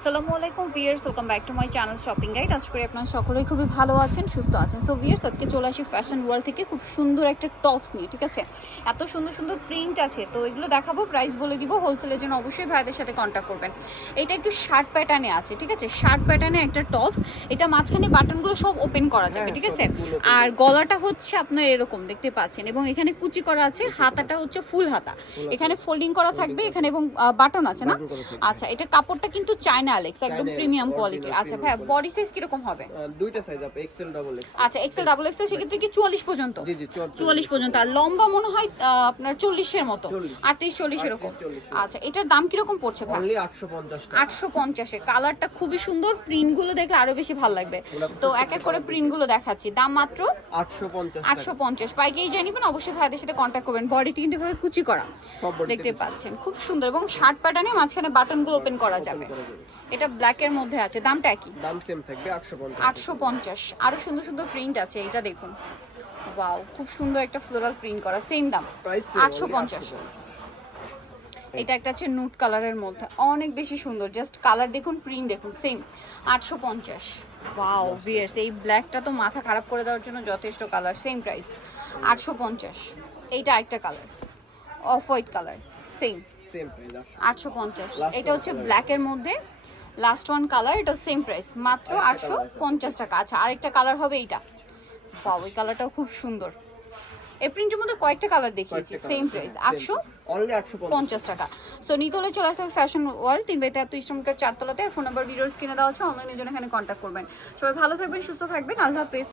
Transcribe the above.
আসসালামু আলাইকুম viewers welcome back to my channel shopping guide আশা করি আপনারা সকলেই খুবই ভালো আছেন সুস্থ আছেন। সো ভিয়ার্স আজকে চলে আসি ফ্যাশন ওয়ার্ল্ড থেকে খুব সুন্দর একটা টপস নিয়ে ঠিক আছে? এত সুন্দর সুন্দর প্রিন্ট আছে তো এগুলো দেখাবো প্রাইস বলে দিব হোলসেলের জন্য অবশ্যই ভাইদের সাথে কন্ট্যাক্ট করবেন। এটা একটু শার্ট প্যাটার্নে আছে ঠিক আছে? শার্ট প্যাটার্নে একটা টপস এটা মাঝখানে বাটনগুলো সব ওপেন করা যাবে হ্যাঁ, ঠিক আছে? আর গলাটা হচ্ছে আপনার এরকম দেখতে পাচ্ছেন এবং এখানে কুচি করা আছে হাতাটা হচ্ছে ফুল হাতা। এখানে ফোল্ডিং করা থাকবে এখানে এবং বাটন আছে না। আচ্ছা এটা কাপড়টা কিন্তু চায়না অ্যালেক্স একদম প্রিমিয়াম কোয়ালিটি আচ্ছা ভাই বডি সাইজ কীরকম হবে? দুইটা সাইজ আপনি এক্সেল ডাবল এক্স আচ্ছা এক্সেল ডাবল এক্সেল সেক্ষেত্রে কি চুয়াল্লিশ পর্যন্ত? জি জি চুয়াল্লিশ চুয়াল্লিশ পর্যন্ত। আর লম্বা মনে হয় আপনার চল্লিশের মতো। 40 আটত্রিশ চল্লিশ এরকম। 38, 40 আচ্ছা এটার দাম কীরকম পড়ছে ভাই অনলি 850 টাকা। আটশো পঞ্চাশে। কালারটা খুবই সুন্দর প্রিন্টগুলো দেখলে আরও বেশি ভালো লাগবে। তো এক এক করে প্রিন্টগুলো দেখাচ্ছি। দাম মাত্র 850 আটশো পঞ্চাশ। পাইকেই জানিবেন অবশ্যই ভাইদের সাথে কন্ট্যাক্ট করবেন। বডিটি কিন্তু এভাবে কুচি করা। দেখতে পাচ্ছেন। খুব সুন্দর। এবং শার্ট প্যাটার্নে মাঝখানে বাটনগুলো ওপেন করা যাবে। এটা ব্ল্যাক এর মধ্যে আছে দামটা একই। দাম সেম থাকবে 850 আটশো পঞ্চাশ আরও সুন্দর সুন্দর প্রিন্ট আছে এটা দেখুন। ওয়াও খুব সুন্দর একটা ফ্লোরাল প্রিন্ট করা সেম দাম। প্রাইস আটশো পঞ্চাশ। এটা একটা হচ্ছে নুট কালারের মধ্যে অনেক বেশি সুন্দর জাস্ট কালার দেখুন প্রিন্ট দেখুন সেম আটশো পঞ্চাশ। ওয়াও ভিয়ার্স এই ব্ল্যাকটা তো মাথা খারাপ করে দেওয়ার জন্য যথেষ্ট কালার সেম প্রাইস আটশো পঞ্চাশ এইটা একটা colour off white colour same same price আটশো পঞ্চাশ Last এটা হচ্ছে color. ব্ল্যাকের মধ্যে লাস্ট ওয়ান কালার এটা সেম প্রাইস মাত্র আটশো পঞ্চাশ টাকা। আচ্ছা আরেকটা কালার হবে এইটা। বা ওই কালারটাও খুব সুন্দর। এই প্রিন্টের মধ্যে কয়েকটা কালার দেখিয়েছি সেম প্রাইস আটশো অনলি 850 পঞ্চাশ। টাকা। সো নিতে হলে চলে আসতে হবে ফ্যাশন ওয়ার্ল্ড তিন বাই তেহাত্তর ইসলামকার চারতলাতে। আর ফোন নাম্বার ভিডিওস কিনে দেওয়া আছে অনলাইনের জন্য এখানে কন্ট্যাক্ট করবেন। সবাই ভালো থাকবেন সুস্থ থাকবেন। আল্লাহ হাফেজ।